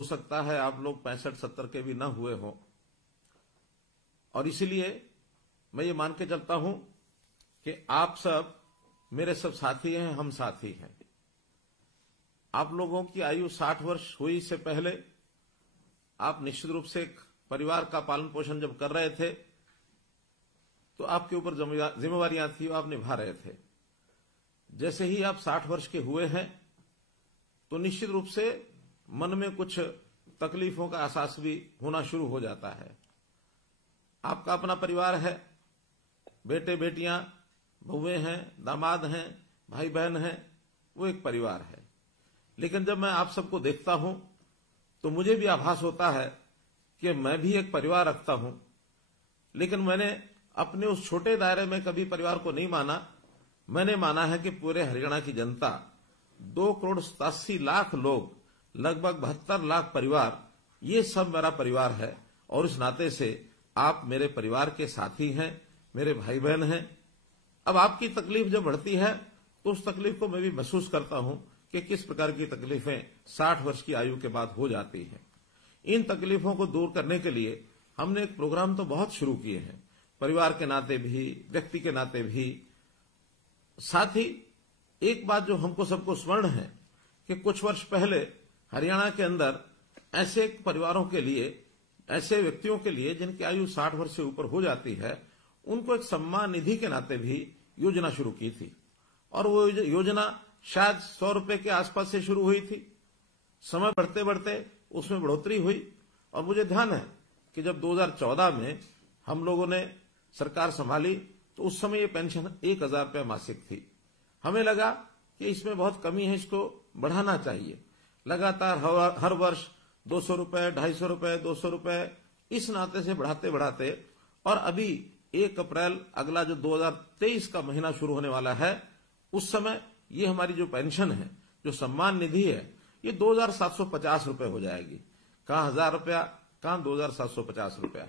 हो सकता है आप लोग 65-70 के भी न हुए हों, और इसीलिए मैं ये मान के चलता हूं कि आप सब मेरे सब साथी हैं, हम साथी हैं। आप लोगों की आयु 60 वर्ष हुई इससे पहले आप निश्चित रूप से एक परिवार का पालन पोषण जब कर रहे थे तो आपके ऊपर जिम्मेवारियां थी, आप निभा रहे थे। जैसे ही आप 60 वर्ष के हुए हैं तो निश्चित रूप से मन में कुछ तकलीफों का एहसास भी होना शुरू हो जाता है। आपका अपना परिवार है, बेटे बेटियां, बहुएं हैं, दामाद हैं, भाई बहन हैं, वो एक परिवार है। लेकिन जब मैं आप सबको देखता हूं तो मुझे भी आभास होता है कि मैं भी एक परिवार रखता हूं, लेकिन मैंने अपने उस छोटे दायरे में कभी परिवार को नहीं माना। मैंने माना है कि पूरे हरियाणा की जनता 2,87,00,000 लोग, लगभग 72 लाख परिवार, ये सब मेरा परिवार है। और इस नाते से आप मेरे परिवार के साथी हैं, मेरे भाई बहन हैं। अब आपकी तकलीफ जब बढ़ती है तो उस तकलीफ को मैं भी महसूस करता हूं कि किस प्रकार की तकलीफें 60 वर्ष की आयु के बाद हो जाती हैं। इन तकलीफों को दूर करने के लिए हमने एक प्रोग्राम तो बहुत शुरू किए हैं, परिवार के नाते भी, व्यक्ति के नाते भी। साथ ही एक बात जो हमको सबको स्मरण है कि कुछ वर्ष पहले हरियाणा के अंदर ऐसे परिवारों के लिए, ऐसे व्यक्तियों के लिए जिनकी आयु 60 वर्ष से ऊपर हो जाती है, उनको एक सम्मान निधि के नाते भी योजना शुरू की थी। और वो योजना शायद 100 रुपए के आसपास से शुरू हुई थी। समय बढ़ते बढ़ते उसमें बढ़ोतरी हुई और मुझे ध्यान है कि जब 2014 में हम लोगों ने सरकार संभाली तो उस समय ये पेंशन 1,000 रुपये मासिक थी। हमें लगा कि इसमें बहुत कमी है, इसको बढ़ाना चाहिए। लगातार हर वर्ष 200 रुपये, 250 रुपये, 200 रुपये, इस नाते से बढ़ाते बढ़ाते, और अभी 1 अप्रैल अगला जो 2023 का महीना शुरू होने वाला है, उस समय ये हमारी जो पेंशन है, जो सम्मान निधि है, ये 2,750 रुपये हो जाएगी। कहां 1,000 रुपया, कहां 2,750 रुपया।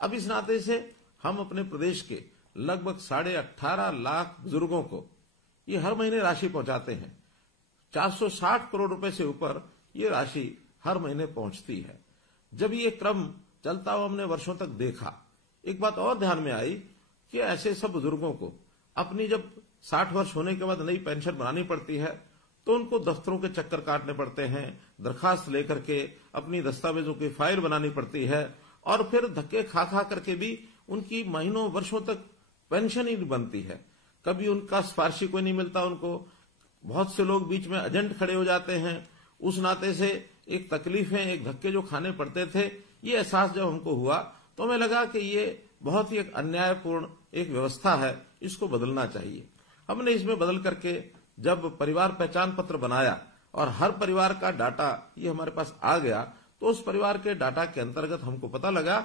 अब इस नाते से हम अपने प्रदेश के लगभग 18.5 लाख बुजुर्गों को ये हर महीने राशि पहुंचाते हैं। 460 करोड़ रुपए से ऊपर ये राशि हर महीने पहुंचती है। जब ये क्रम चलता हुआ हमने वर्षों तक देखा, एक बात और ध्यान में आई कि ऐसे सब बुजुर्गों को अपनी जब 60 वर्ष होने के बाद नई पेंशन बनानी पड़ती है तो उनको दफ्तरों के चक्कर काटने पड़ते हैं, दरखास्त लेकर के अपनी दस्तावेजों की फाइल बनानी पड़ती है, और फिर धक्के खा खा करके भी उनकी महीनों वर्षों तक पेंशन ही नहीं बनती है। कभी उनका सिफारिशी कोई नहीं मिलता उनको। बहुत से लोग बीच में एजेंट खड़े हो जाते हैं। उस नाते से एक तकलीफें, एक धक्के जो खाने पड़ते थे, ये एहसास जब हमको हुआ तो हमें लगा कि ये बहुत ही एक अन्यायपूर्ण एक व्यवस्था है, इसको बदलना चाहिए। हमने इसमें बदल करके जब परिवार पहचान पत्र बनाया और हर परिवार का डाटा ये हमारे पास आ गया, तो उस परिवार के डाटा के अंतर्गत हमको पता लगा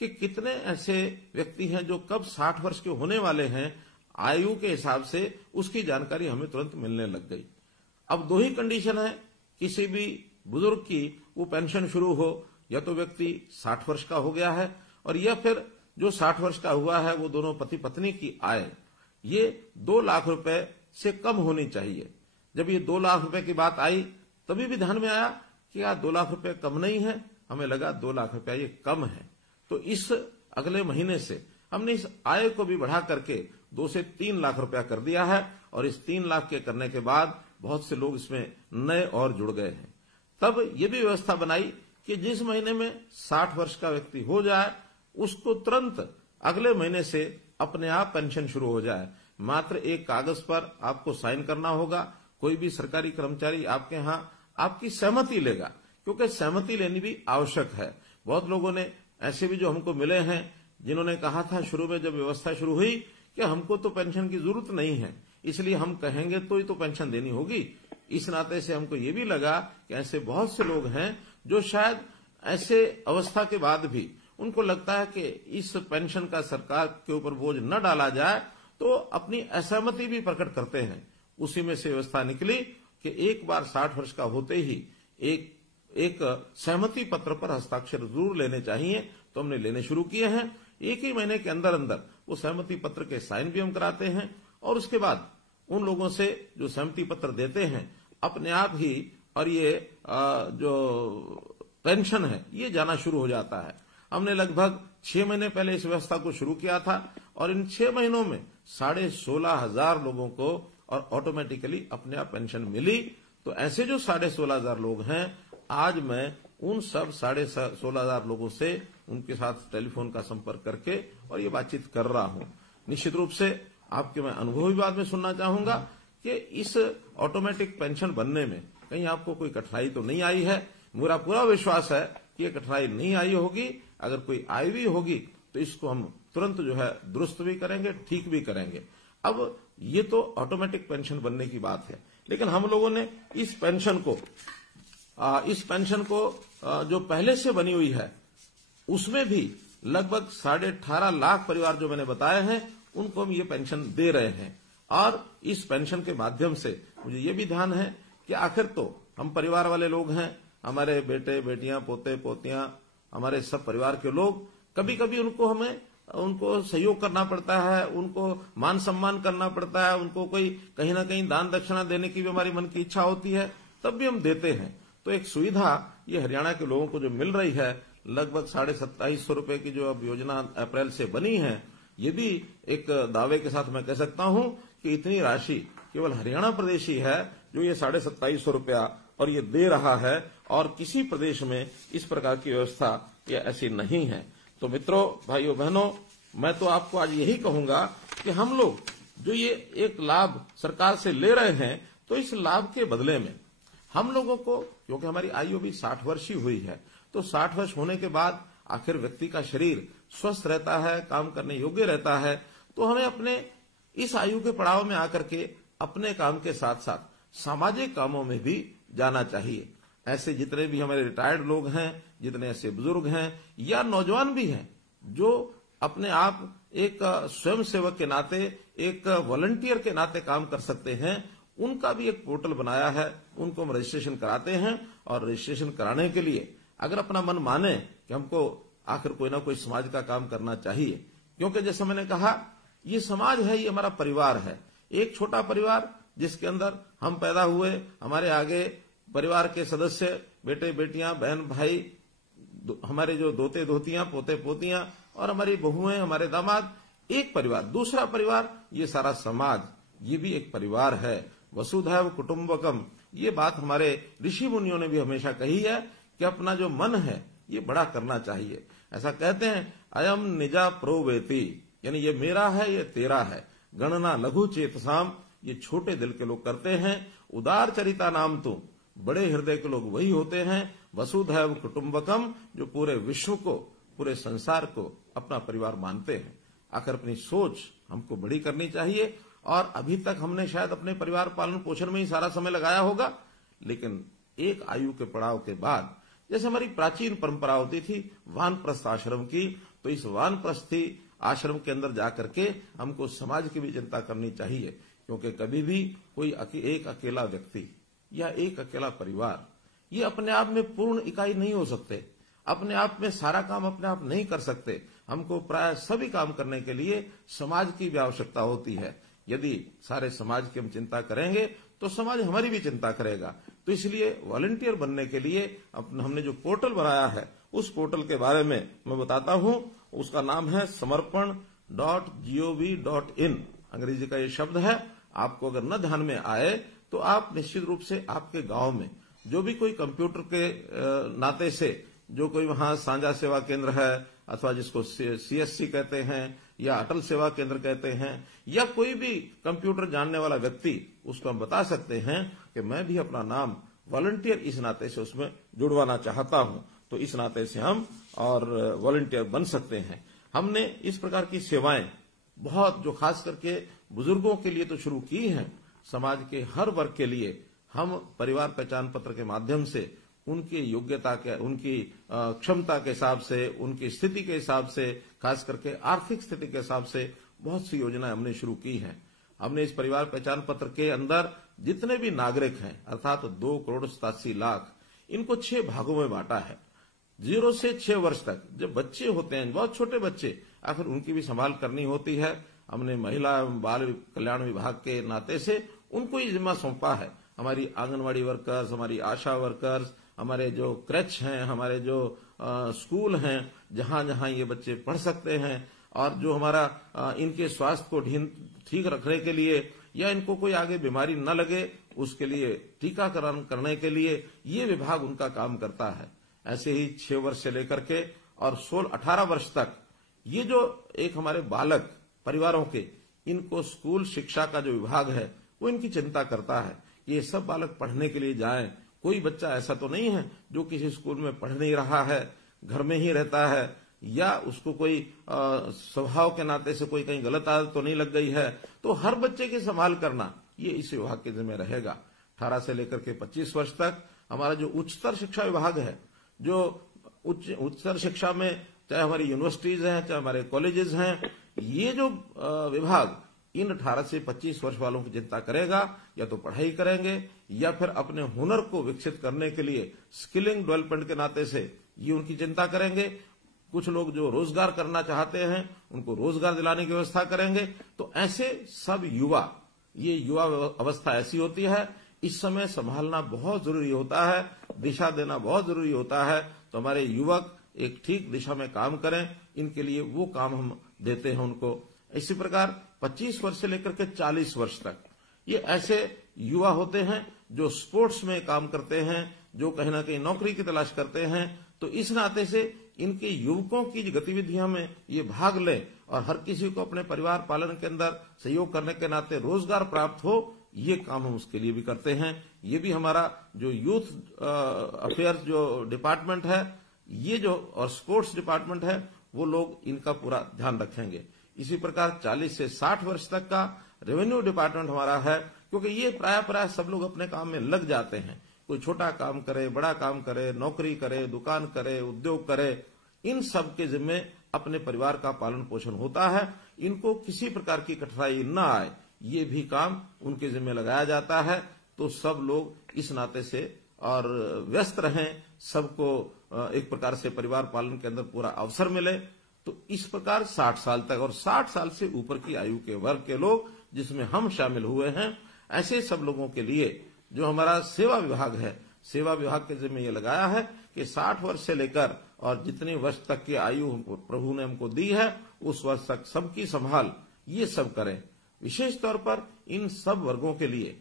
कि कितने ऐसे व्यक्ति हैं जो कब 60 वर्ष के होने वाले हैं, आयु के हिसाब से उसकी जानकारी हमें तुरंत मिलने लग गई। अब 2 ही कंडीशन है किसी भी बुजुर्ग की वो पेंशन शुरू हो, या तो व्यक्ति 60 वर्ष का हो गया है, और या फिर जो 60 वर्ष का हुआ है वो दोनों पति पत्नी की आय ये 2 लाख रुपए से कम होनी चाहिए। जब ये 2 लाख रुपए की बात आई तभी भी ध्यान में आया कि यार 2 लाख रुपए कम नहीं है, हमें लगा 2 लाख रुपया ये कम है। तो इस अगले महीने से हमने इस आय को भी बढ़ा करके 2 से 3 लाख रुपया कर दिया है, और इस 3 लाख के करने के बाद बहुत से लोग इसमें नए और जुड़ गए हैं। तब ये भी व्यवस्था बनाई कि जिस महीने में 60 वर्ष का व्यक्ति हो जाए उसको तुरंत अगले महीने से अपने आप पेंशन शुरू हो जाए। मात्र एक कागज पर आपको साइन करना होगा। कोई भी सरकारी कर्मचारी आपके यहां आपकी सहमति लेगा, क्योंकि सहमति लेनी भी आवश्यक है। बहुत लोगों ने ऐसे भी जो हमको मिले हैं जिन्होंने कहा था शुरू में जब व्यवस्था शुरू हुई कि हमको तो पेंशन की जरूरत नहीं है, इसलिए हम कहेंगे तो ही तो पेंशन देनी होगी। इस नाते से हमको ये भी लगा कि ऐसे बहुत से लोग हैं जो शायद ऐसे अवस्था के बाद भी उनको लगता है कि इस पेंशन का सरकार के ऊपर बोझ न डाला जाए, तो अपनी असहमति भी प्रकट करते हैं। उसी में से व्यवस्था निकली कि एक बार 60 वर्ष का होते ही एक सहमति पत्र पर हस्ताक्षर जरूर लेने चाहिए। तो हमने लेने शुरू किए हैं। 1 ही महीने के अंदर अंदर वो सहमति पत्र के साइन भी हम कराते हैं, और उसके बाद उन लोगों से जो सहमति पत्र देते हैं अपने आप ही, और ये जो पेंशन है ये जाना शुरू हो जाता है। हमने लगभग 6 महीने पहले इस व्यवस्था को शुरू किया था और इन 6 महीनों में 16,500 लोगों को और ऑटोमेटिकली अपने आप पेंशन मिली। तो ऐसे जो 16,500 लोग हैं, आज मैं उन सब 16,500 लोगों से उनके साथ टेलीफोन का संपर्क करके और ये बातचीत कर रहा हूं। निश्चित रूप से आपके मैं अनुभव भी बाद में सुनना चाहूंगा कि इस ऑटोमेटिक पेंशन बनने में कहीं आपको कोई कठिनाई तो नहीं आई है। मेरा पूरा विश्वास है कि ये कठिनाई नहीं आई होगी। अगर कोई आई भी होगी तो इसको हम तुरंत जो है दुरुस्त भी करेंगे, ठीक भी करेंगे। अब ये तो ऑटोमेटिक पेंशन बनने की बात है, लेकिन हम लोगों ने इस पेंशन को जो पहले से बनी हुई है उसमें भी लगभग 18.5 लाख परिवार जो मैंने बताए हैं उनको हम ये पेंशन दे रहे हैं। और इस पेंशन के माध्यम से मुझे ये भी ध्यान है कि आखिर तो हम परिवार वाले लोग हैं, हमारे बेटे बेटियां पोते पोतियां, हमारे सब परिवार के लोग, कभी कभी उनको सहयोग करना पड़ता है, उनको मान सम्मान करना पड़ता है, उनको कोई कहीं ना कहीं दान दक्षिणा देने की भी हमारी मन की इच्छा होती है, तब भी हम देते हैं। तो एक सुविधा ये हरियाणा के लोगों को जो मिल रही है, लगभग 2750 रुपए की जो अब योजना अप्रैल से बनी है, ये भी एक दावे के साथ मैं कह सकता हूं कि इतनी राशि केवल हरियाणा प्रदेश ही है जो ये 2750 रुपया और ये दे रहा है, और किसी प्रदेश में इस प्रकार की व्यवस्था ये ऐसी नहीं है। तो मित्रों, भाइयों बहनों, मैं तो आपको आज यही कहूंगा कि हम लोग जो ये एक लाभ सरकार से ले रहे हैं, तो इस लाभ के बदले में हम लोगों को, क्योंकि हमारी आयु भी 60 वर्ष ही हुई है, तो 60 वर्ष होने के बाद आखिर व्यक्ति का शरीर स्वस्थ रहता है, काम करने योग्य रहता है, तो हमें अपने इस आयु के पड़ाव में आकर के अपने काम के साथ साथ सामाजिक कामों में भी जाना चाहिए। ऐसे जितने भी हमारे रिटायर्ड लोग हैं, जितने ऐसे बुजुर्ग हैं या नौजवान भी हैं जो अपने आप एक स्वयं सेवक के नाते, एक वॉलंटियर के नाते काम कर सकते हैं, उनका भी एक पोर्टल बनाया है। उनको हम रजिस्ट्रेशन कराते हैं और रजिस्ट्रेशन कराने के लिए अगर अपना मन माने कि हमको आखिर कोई ना कोई समाज का काम करना चाहिए, क्योंकि जैसे मैंने कहा ये समाज है, ये हमारा परिवार है, एक छोटा परिवार जिसके अंदर हम पैदा हुए, हमारे आगे परिवार के सदस्य, बेटे बेटियां, बहन भाई, हमारे जो दोते धोतियां, पोते पोतियां और हमारी बहुएं, हमारे दामाद, एक परिवार। दूसरा परिवार ये सारा समाज, ये भी एक परिवार है। वसुधैव कुटुंबकम, ये बात हमारे ऋषि मुनियों ने भी हमेशा कही है कि अपना जो मन है ये बड़ा करना चाहिए। ऐसा कहते हैं, अयम निजा प्रोवेति, यानी ये मेरा है, ये तेरा है। गणना लघु चेतसाम, ये छोटे दिल के लोग करते हैं। उदार चरिता नाम तो, बड़े हृदय के लोग वही होते हैं। वसुधैव कुटुंबकम, जो पूरे विश्व को, पूरे संसार को अपना परिवार मानते हैं। आखिर अपनी सोच हमको बड़ी करनी चाहिए। और अभी तक हमने शायद अपने परिवार पालन पोषण में ही सारा समय लगाया होगा, लेकिन एक आयु के पड़ाव के बाद, जैसे हमारी प्राचीन परंपरा होती थी वानप्रस्थ आश्रम की, तो इस वानप्रस्थी आश्रम के अंदर जाकर के हमको समाज की भी चिंता करनी चाहिए। क्योंकि कभी भी कोई एक अकेला व्यक्ति या एक अकेला परिवार ये अपने आप में पूर्ण इकाई नहीं हो सकते, अपने आप में सारा काम अपने आप नहीं कर सकते। हमको प्राय सभी काम करने के लिए समाज की भी आवश्यकता होती है। यदि सारे समाज की हम चिंता करेंगे तो समाज हमारी भी चिंता करेगा। तो इसलिए वॉलंटियर बनने के लिए हमने जो पोर्टल बनाया है, उस पोर्टल के बारे में मैं बताता हूं। उसका नाम है samarpan.gov.in, अंग्रेजी का ये शब्द है। आपको अगर न ध्यान में आए तो आप निश्चित रूप से आपके गांव में जो भी कोई कंप्यूटर के नाते से जो कोई वहां साझा सेवा केंद्र है, अथवा जिसको CSC कहते हैं या अटल सेवा केंद्र कहते हैं, या कोई भी कंप्यूटर जानने वाला व्यक्ति, उसको हम बता सकते हैं कि मैं भी अपना नाम वॉलंटियर इस नाते से उसमें जुड़वाना चाहता हूं। तो इस नाते से हम और वॉलंटियर बन सकते हैं। हमने इस प्रकार की सेवाएं बहुत, जो खास करके बुजुर्गों के लिए तो शुरू की हैं, समाज के हर वर्ग के लिए हम परिवार पहचान पत्र के माध्यम से उनकी योग्यता के, उनकी क्षमता के हिसाब से, उनकी स्थिति के हिसाब से, खास करके आर्थिक स्थिति के हिसाब से बहुत सी योजनाएं हमने शुरू की हैं। हमने इस परिवार पहचान पत्र के अंदर जितने भी नागरिक हैं, अर्थात 2,87,00,000, इनको 6 भागों में बांटा है। 0 से 6 वर्ष तक जब बच्चे होते हैं, बहुत छोटे बच्चे, आखिर उनकी भी संभाल करनी होती है। हमने महिला एवं बाल कल्याण विभाग के नाते से उनको ही जिम्मा सौंपा है। हमारी आंगनवाड़ी वर्कर्स, हमारी आशा वर्कर्स, हमारे जो क्रैच हैं, हमारे जो स्कूल हैं, जहां जहां ये बच्चे पढ़ सकते हैं, और जो हमारा इनके स्वास्थ्य को ठीक रखने के लिए या इनको कोई आगे बीमारी न लगे उसके लिए टीकाकरण करने के लिए ये विभाग उनका काम करता है। ऐसे ही 6 वर्ष से लेकर के और 16-18 वर्ष तक ये जो एक हमारे बालक परिवारों के, इनको स्कूल शिक्षा का जो विभाग है वो इनकी चिंता करता है कि ये सब बालक पढ़ने के लिए जाएं। कोई बच्चा ऐसा तो नहीं है जो किसी स्कूल में पढ़ नहीं रहा है, घर में ही रहता है, या उसको कोई स्वभाव के नाते से कोई कहीं गलत आदत तो नहीं लग गई है। तो हर बच्चे की संभाल करना ये इस विभाग के जिम्मे रहेगा। 18 से लेकर के 25 वर्ष तक हमारा जो उच्चतर शिक्षा विभाग है, जो उच्चतर शिक्षा में चाहे हमारी यूनिवर्सिटीज हैं, चाहे हमारे कॉलेजेस हैं, ये जो विभाग इन 18 से 25 वर्ष वालों की चिंता करेगा। या तो पढ़ाई करेंगे या फिर अपने हुनर को विकसित करने के लिए स्किलिंग डेवलपमेंट के नाते से ये उनकी चिंता करेंगे। कुछ लोग जो रोजगार करना चाहते हैं उनको रोजगार दिलाने की व्यवस्था करेंगे। तो ऐसे सब युवा, ये युवा अवस्था ऐसी होती है, इस समय संभालना बहुत जरूरी होता है, दिशा देना बहुत जरूरी होता है। तो हमारे युवक एक ठीक दिशा में काम करें, इनके लिए वो काम हम देते हैं उनको। इसी प्रकार 25 वर्ष से लेकर के 40 वर्ष तक ये ऐसे युवा होते हैं जो स्पोर्ट्स में काम करते हैं, जो कहीं ना कहीं नौकरी की तलाश करते हैं। तो इस नाते से इनके युवकों की गतिविधियों में ये भाग लें और हर किसी को अपने परिवार पालन के अंदर सहयोग करने के नाते रोजगार प्राप्त हो, ये काम हम उसके लिए भी करते हैं। ये भी हमारा जो यूथ अफेयर्स जो डिपार्टमेंट है, ये जो और स्पोर्ट्स डिपार्टमेंट है, वो लोग इनका पूरा ध्यान रखेंगे। इसी प्रकार 40 से 60 वर्ष तक का रेवेन्यू डिपार्टमेंट हमारा है, क्योंकि ये प्राय सब लोग अपने काम में लग जाते हैं। कोई छोटा काम करे, बड़ा काम करे, नौकरी करे, दुकान करे, उद्योग करे, इन सब के जिम्मे अपने परिवार का पालन पोषण होता है। इनको किसी प्रकार की कठिनाई न आए, ये भी काम उनके जिम्मे लगाया जाता है। तो सब लोग इस नाते से और व्यस्त रहें, सबको एक प्रकार से परिवार पालन के अंदर पूरा अवसर मिले। तो इस प्रकार 60 साल तक और 60 साल से ऊपर की आयु के वर्ग के लोग, जिसमें हम शामिल हुए हैं, ऐसे सब लोगों के लिए जो हमारा सेवा विभाग है, सेवा विभाग के जिम्मे ये लगाया है कि 60 वर्ष से लेकर और जितने वर्ष तक की आयु प्रभु ने हमको दी है, उस वर्ष तक सबकी संभाल ये सब करें। विशेष तौर पर इन सब वर्गों के लिए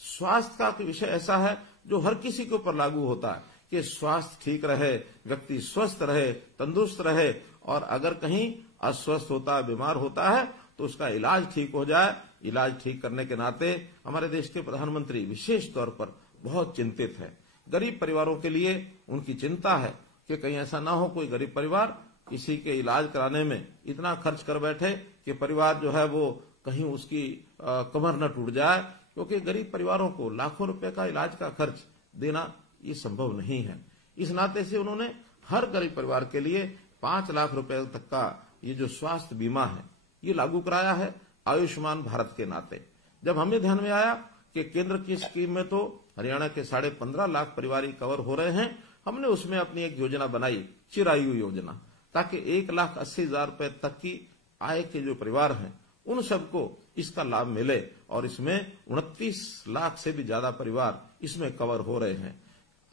स्वास्थ्य का विषय ऐसा है जो हर किसी के ऊपर लागू होता है कि स्वास्थ्य ठीक रहे, व्यक्ति स्वस्थ रहे, तंदुरुस्त रहे, और अगर कहीं अस्वस्थ होता है, बीमार होता है, तो उसका इलाज ठीक हो जाए। इलाज ठीक करने के नाते हमारे देश के प्रधानमंत्री विशेष तौर पर बहुत चिंतित है। गरीब परिवारों के लिए उनकी चिंता है कि कहीं ऐसा ना हो कोई गरीब परिवार किसी के इलाज कराने में इतना खर्च कर बैठे कि परिवार जो है वो कहीं उसकी कमर न टूट जाए, क्योंकि गरीब परिवारों को लाखों रुपए का इलाज का खर्च देना ये संभव नहीं है। इस नाते से उन्होंने हर गरीब परिवार के लिए 5 लाख रुपए तक का ये जो स्वास्थ्य बीमा है ये लागू कराया है आयुष्मान भारत के नाते। जब हमें ध्यान में आया कि केंद्र की स्कीम में तो हरियाणा के 15.5 लाख परिवार कवर हो रहे हैं, हमने उसमें अपनी एक योजना बनाई, चिरायु योजना, ताकि 1,80,000 रुपए तक की आय के जो परिवार हैं उन सबको इसका लाभ मिले। और इसमें 29 लाख से भी ज्यादा परिवार इसमें कवर हो रहे हैं।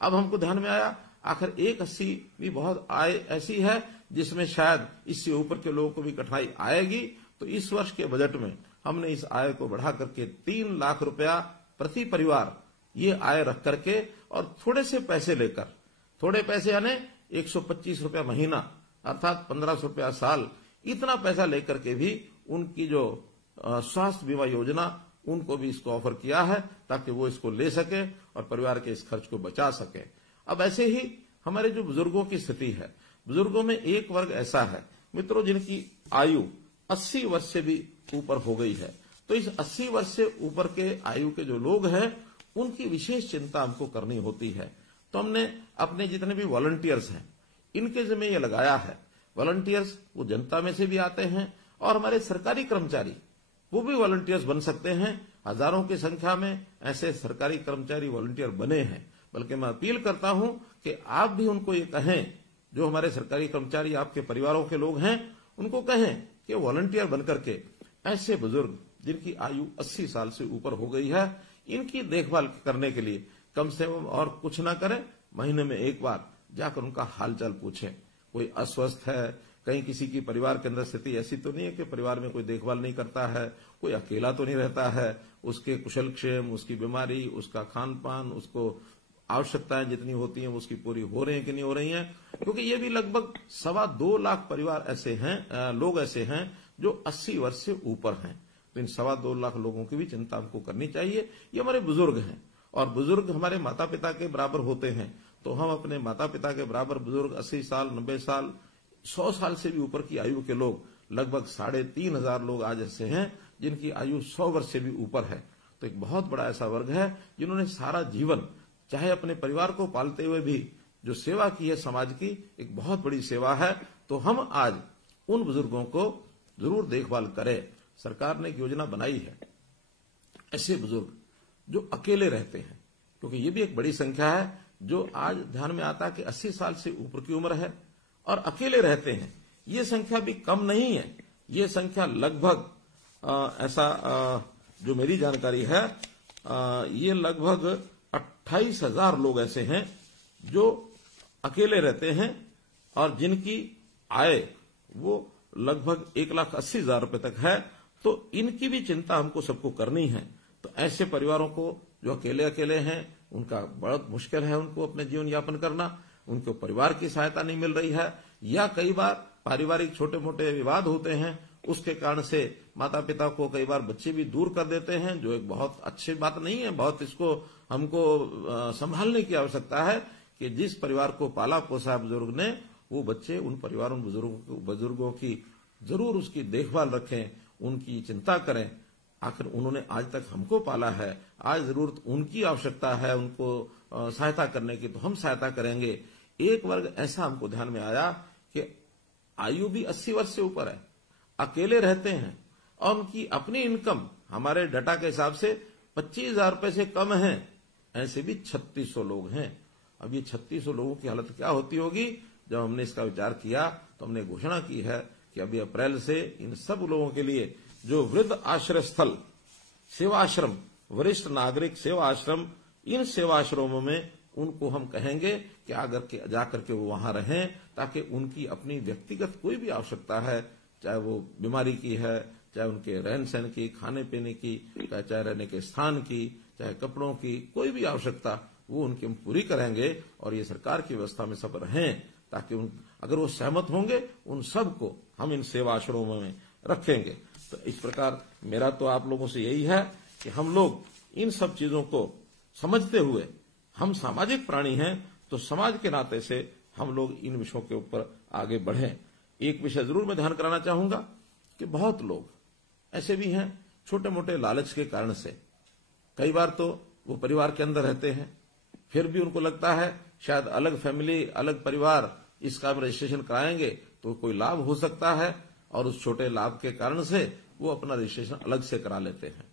अब हमको ध्यान में आया आखिर 1,80 भी बहुत आय ऐसी है जिसमें शायद इससे ऊपर के लोगों को भी कठिनाई आएगी। तो इस वर्ष के बजट में हमने इस आय को बढ़ा करके 3 लाख रुपया प्रति परिवार ये आय रख करके और थोड़े से पैसे लेकर, थोड़े पैसे यानी 125 रुपया महीना अर्थात 1500 रुपया साल, इतना पैसा लेकर के भी उनकी जो स्वास्थ्य बीमा योजना उनको भी इसको ऑफर किया है ताकि वो इसको ले सके और परिवार के इस खर्च को बचा सके। अब ऐसे ही हमारे जो बुजुर्गों की स्थिति है, बुजुर्गों में एक वर्ग ऐसा है मित्रों जिनकी आयु 80 वर्ष से भी ऊपर हो गई है। तो इस 80 वर्ष से ऊपर के आयु के जो लोग हैं उनकी विशेष चिंता हमको करनी होती है। तो हमने अपने जितने भी वॉलंटियर्स हैं इनके जिम्मे ये लगाया है। वॉलंटियर्स वो जनता में से भी आते हैं और हमारे सरकारी कर्मचारी वो भी वॉलंटियर्स बन सकते हैं। हजारों की संख्या में ऐसे सरकारी कर्मचारी वॉलंटियर बने हैं। बल्कि मैं अपील करता हूं कि आप भी उनको ये कहें, जो हमारे सरकारी कर्मचारी आपके परिवारों के लोग हैं उनको कहें कि वॉलंटियर बनकर के ऐसे बुजुर्ग जिनकी आयु 80 साल से ऊपर हो गई है इनकी देखभाल करने के लिए कम से कम और कुछ ना करें, महीने में एक बार जाकर उनका हालचाल पूछें। कोई अस्वस्थ है, कहीं किसी की परिवार के अंदर स्थिति ऐसी तो नहीं है कि परिवार में कोई देखभाल नहीं करता है, कोई अकेला तो नहीं रहता है, उसके कुशल क्षेम, उसकी बीमारी, उसका खान पान, उसको आवश्यकताएं जितनी होती हैं उसकी पूरी हो रही हैं कि नहीं हो रही हैं। क्योंकि ये भी लगभग 2.25 लाख परिवार ऐसे हैं, लोग ऐसे हैं जो 80 वर्ष से ऊपर हैं। तो इन 2.25 लाख लोगों की भी चिंता हमको करनी चाहिए। ये हमारे बुजुर्ग हैं और बुजुर्ग हमारे माता पिता के बराबर होते हैं, तो हम अपने माता पिता के बराबर बुजुर्ग 80 साल, 90 साल, 100 साल से भी ऊपर की आयु के लोग लगभग 3,500 लोग आज ऐसे हैं जिनकी आयु 100 वर्ष से भी ऊपर है। तो एक बहुत बड़ा ऐसा वर्ग है जिन्होंने सारा जीवन, चाहे अपने परिवार को पालते हुए भी जो सेवा की है समाज की, एक बहुत बड़ी सेवा है। तो हम आज उन बुजुर्गों को जरूर देखभाल करें। सरकार ने एक योजना बनाई है ऐसे बुजुर्ग जो अकेले रहते हैं, क्योंकि ये भी एक बड़ी संख्या है जो आज ध्यान में आता है कि 80 साल से ऊपर की उम्र है और अकेले रहते हैं। ये संख्या भी कम नहीं है। ये संख्या लगभग जो मेरी जानकारी है, ये लगभग 28,000 लोग ऐसे हैं जो अकेले रहते हैं और जिनकी आय वो लगभग 1,80,000 रुपए तक है। तो इनकी भी चिंता हमको सबको करनी है। तो ऐसे परिवारों को जो अकेले अकेले हैं, उनका बहुत मुश्किल है उनको अपने जीवन यापन करना, उनको परिवार की सहायता नहीं मिल रही है, या कई बार पारिवारिक छोटे मोटे विवाद होते हैं, उसके कारण से माता पिता को कई बार बच्चे भी दूर कर देते हैं, जो एक बहुत अच्छी बात नहीं है। बहुत इसको हमको संभालने की आवश्यकता है कि जिस परिवार को पाला पोसा बुजुर्ग ने, वो बच्चे उन परिवारों बुजुर्गों की जरूर उसकी देखभाल रखें, उनकी चिंता करें। आखिर उन्होंने आज तक हमको पाला है, आज जरूरत उनकी आवश्यकता है उनको सहायता करने की, तो हम सहायता करेंगे। एक वर्ग ऐसा हमको ध्यान में आया कि आयु भी 80 वर्ष से ऊपर है, अकेले रहते हैं और उनकी अपनी इनकम हमारे डाटा के हिसाब से 25,000 रुपए से कम है। ऐसे भी 3600 लोग हैं। अब ये 3600 लोगों की हालत क्या होती होगी? जब हमने इसका विचार किया तो हमने घोषणा की है कि अभी अप्रैल से इन सब लोगों के लिए जो वृद्ध आश्रय स्थल, सेवाश्रम, वरिष्ठ नागरिक सेवा आश्रम, इन सेवा आश्रमों में उनको हम कहेंगे कि जाकर के वो वहां रहें, ताकि उनकी अपनी व्यक्तिगत कोई भी आवश्यकता है, चाहे वो बीमारी की है, चाहे उनके रहन सहन की, खाने पीने की, चाहे रहने के स्थान की, चाहे कपड़ों की, कोई भी आवश्यकता वो उनकी हम पूरी करेंगे। और ये सरकार की व्यवस्था में सब रहें, ताकि अगर वो सहमत होंगे उन सबको हम इन सेवा आश्रमों में रखेंगे। तो इस प्रकार मेरा तो आप लोगों से यही है कि हम लोग इन सब चीजों को समझते हुए, हम सामाजिक प्राणी हैं, तो समाज के नाते से हम लोग इन विषयों के ऊपर आगे बढ़ें। एक विषय जरूर मैं ध्यान कराना चाहूंगा कि बहुत लोग ऐसे भी हैं छोटे मोटे लालच के कारण से, कई बार तो वो परिवार के अंदर रहते हैं, फिर भी उनको लगता है शायद अलग फैमिली, अलग परिवार, इसका हम रजिस्ट्रेशन कराएंगे तो कोई लाभ हो सकता है, और उस छोटे लाभ के कारण से वो अपना रजिस्ट्रेशन अलग से करा लेते हैं।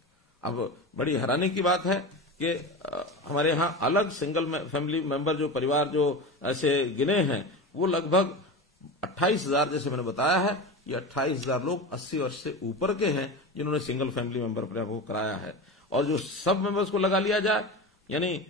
अब बड़ी हैरानी की बात है कि हमारे यहाँ अलग सिंगल फैमिली मेंबर जो परिवार जो ऐसे गिने हैं, वो लगभग 28,000 जैसे मैंने बताया है। ये 28,000 लोग 80 वर्ष से ऊपर के हैं जिन्होंने सिंगल फैमिली मेंबर अपने को कराया है। और जो सब मेंबर्स को लगा लिया जाए, यानी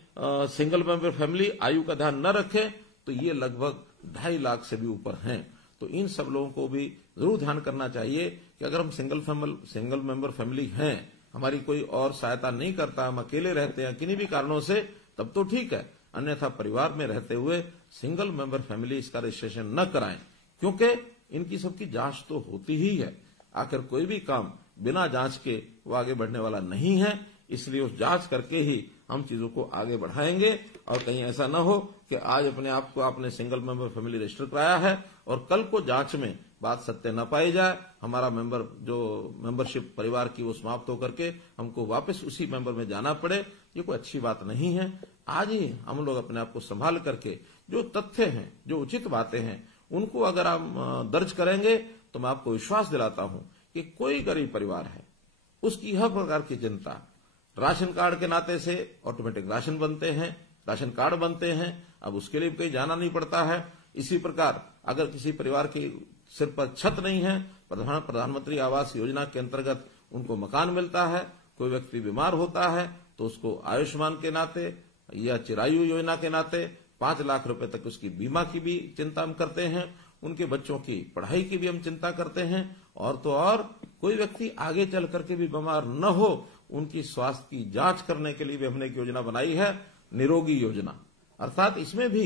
सिंगल मेंबर फैमिली आयु का ध्यान न रखे, तो ये लगभग 2.5 लाख से भी ऊपर हैं। तो इन सब लोगों को भी जरूर ध्यान करना चाहिए कि अगर हम सिंगल मेंबर फैमिली हैं, हमारी कोई और सहायता नहीं करता, हम अकेले रहते हैं किन्हीं भी कारणों से, तब तो ठीक है। अन्यथा परिवार में रहते हुए सिंगल मेंबर फैमिली इसका रजिस्ट्रेशन न कराएं, क्योंकि इनकी सबकी जांच तो होती ही है। आखिर कोई भी काम बिना जांच के वो आगे बढ़ने वाला नहीं है, इसलिए उस जांच करके ही हम चीजों को आगे बढ़ाएंगे। और कहीं ऐसा न हो कि आज अपने आप को आपने सिंगल मेंबर फैमिली रजिस्टर कराया है और कल को जांच में बात सत्य न पाई जाए, हमारा मेंबरशिप परिवार की वो समाप्त होकर के हमको वापस उसी मेंबर में जाना पड़े। ये कोई अच्छी बात नहीं है। आज ही हम लोग अपने आप को संभाल करके जो तथ्य हैं, जो उचित बातें हैं, उनको अगर हम दर्ज करेंगे तो मैं आपको विश्वास दिलाता हूं कि कोई गरीब परिवार है, उसकी हर प्रकार की चिंता, राशन कार्ड के नाते से ऑटोमेटिक राशन बनते हैं, राशन कार्ड बनते हैं, अब उसके लिए कहीं जाना नहीं पड़ता है। इसी प्रकार अगर किसी परिवार के सिर पर छत नहीं है, प्रधानमंत्री आवास योजना के अंतर्गत उनको मकान मिलता है। कोई व्यक्ति बीमार होता है तो उसको आयुष्मान के नाते या चिरायु योजना के नाते 5 लाख रुपए तक उसकी बीमा की भी चिंता हम करते हैं, उनके बच्चों की पढ़ाई की भी हम चिंता करते हैं, और तो और कोई व्यक्ति आगे चल करके भी बीमार न हो, उनकी स्वास्थ्य की जांच करने के लिए भी हमने एक योजना बनाई है, निरोगी योजना। अर्थात इसमें भी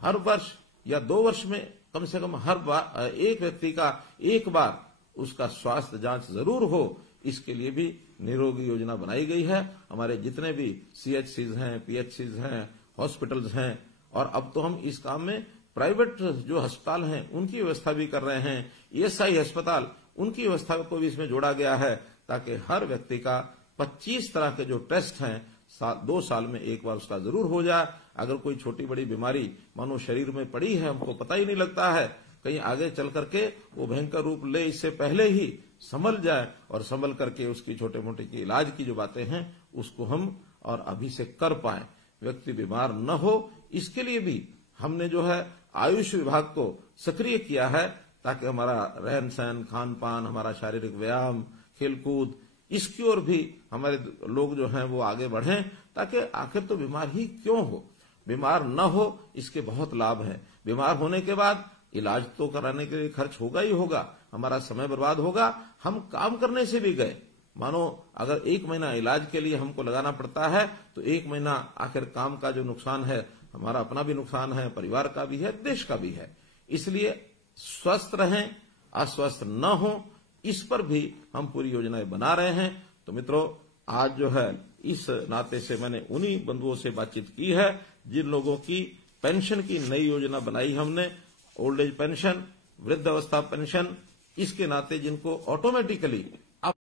हर वर्ष या 2 वर्ष में कम से कम हर बार एक व्यक्ति का एक बार उसका स्वास्थ्य जांच जरूर हो, इसके लिए भी निरोगी योजना बनाई गई है। हमारे जितने भी सीएचसीज हैं, पीएचसीज हैं, हॉस्पिटल्स हैं, और अब तो हम इस काम में प्राइवेट जो अस्पताल हैं उनकी व्यवस्था भी कर रहे हैं, ईएसआई अस्पताल उनकी व्यवस्था को भी इसमें जोड़ा गया है, ताकि हर व्यक्ति का 25 तरह के जो टेस्ट हैं 2 साल में एक बार उसका जरूर हो जाए। अगर कोई छोटी बड़ी बीमारी मानो शरीर में पड़ी है, हमको पता ही नहीं लगता है, कहीं आगे चल करके वो भयंकर रूप ले, इससे पहले ही संभल जाए, और संभल करके उसकी छोटे मोटे की इलाज की जो बातें हैं उसको हम और अभी से कर पाए, व्यक्ति बीमार न हो, इसके लिए भी हमने जो है आयुष विभाग को सक्रिय किया है, ताकि हमारा रहन सहन, खान पान, हमारा शारीरिक व्यायाम, खेलकूद, इसकी ओर भी हमारे लोग जो हैं वो आगे बढ़ें, ताकि आखिर तो बीमार ही क्यों हो, बीमार न हो, इसके बहुत लाभ हैं। बीमार होने के बाद इलाज तो कराने के लिए खर्च होगा ही होगा, हमारा समय बर्बाद होगा, हम काम करने से भी गए। मानो अगर 1 महीना इलाज के लिए हमको लगाना पड़ता है, तो 1 महीना आखिर काम का जो नुकसान है, हमारा अपना भी नुकसान है, परिवार का भी है, देश का भी है। इसलिए स्वस्थ रहें, अस्वस्थ न हो, इस पर भी हम पूरी योजनाएं बना रहे हैं। तो मित्रों, आज जो है इस नाते से मैंने उन्हीं बंधुओं से बातचीत की है जिन लोगों की पेंशन की नई योजना बनाई हमने, ओल्ड एज पेंशन, वृद्ध अवस्था पेंशन, इसके नाते जिनको ऑटोमेटिकली